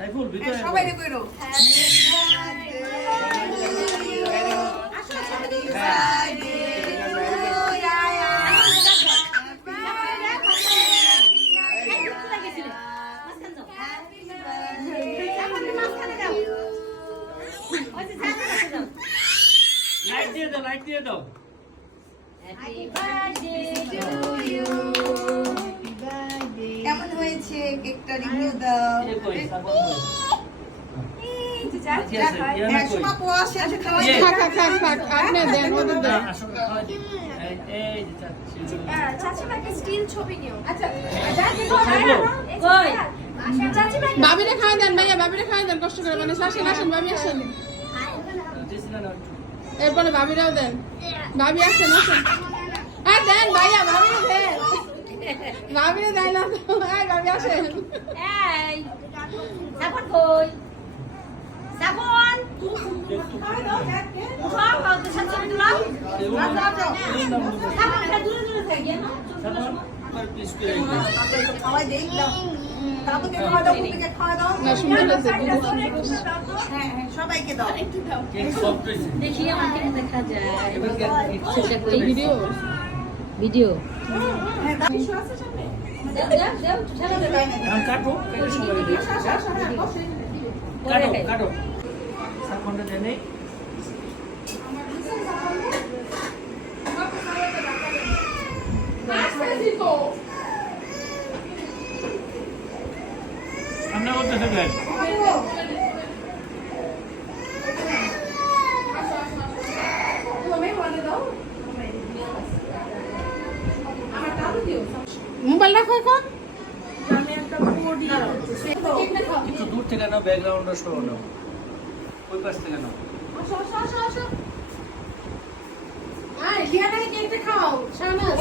সাইফুল ভিতরে সবাই রে কইরো লাইট দিয়ে দাও কেমন হয়েছে কেকটা রিভিউ দাও সুমা পোয়াশে আছে খাওয়া আপনি দেন ওদের দেন বাবিরে খাওয়া দেন ভাইয়া বাবিরে খাওয়া দেন কষ্ট করে মানে আসেন আসেন ভাবি আসেন এরপরে ভাবিরাও দেন ভাবি আসেন আসেন হ্যাঁ দেন ভাইয়া ভাবিরে দেন ভাবিরে দেয় না তো ভাবি আসেন খাওয়াই দেই দাও দাদুকে খাওয়া দাও কুপিকে খাওয়া দাও না সুন্দর লাগছে হ্যাঁ হ্যাঁ সবাইকে দাও কেক সফট হয়েছে দেখি আমাকে দেখা যায় এবার ভিডিও ভিডিও হ্যাঁ দাও কিছু আছে সামনে কাটো কাটো সাফনটা দেন নেই আমরা করতে থাকবেন মোবাইল রাখো এখন একটু দূর থেকে নাও ব্যাকগ্রাউন্ডটা সরো নাও ওই পাশ থেকে নাও আয় লিয়া নাই কেকটা খাও শাহনাজ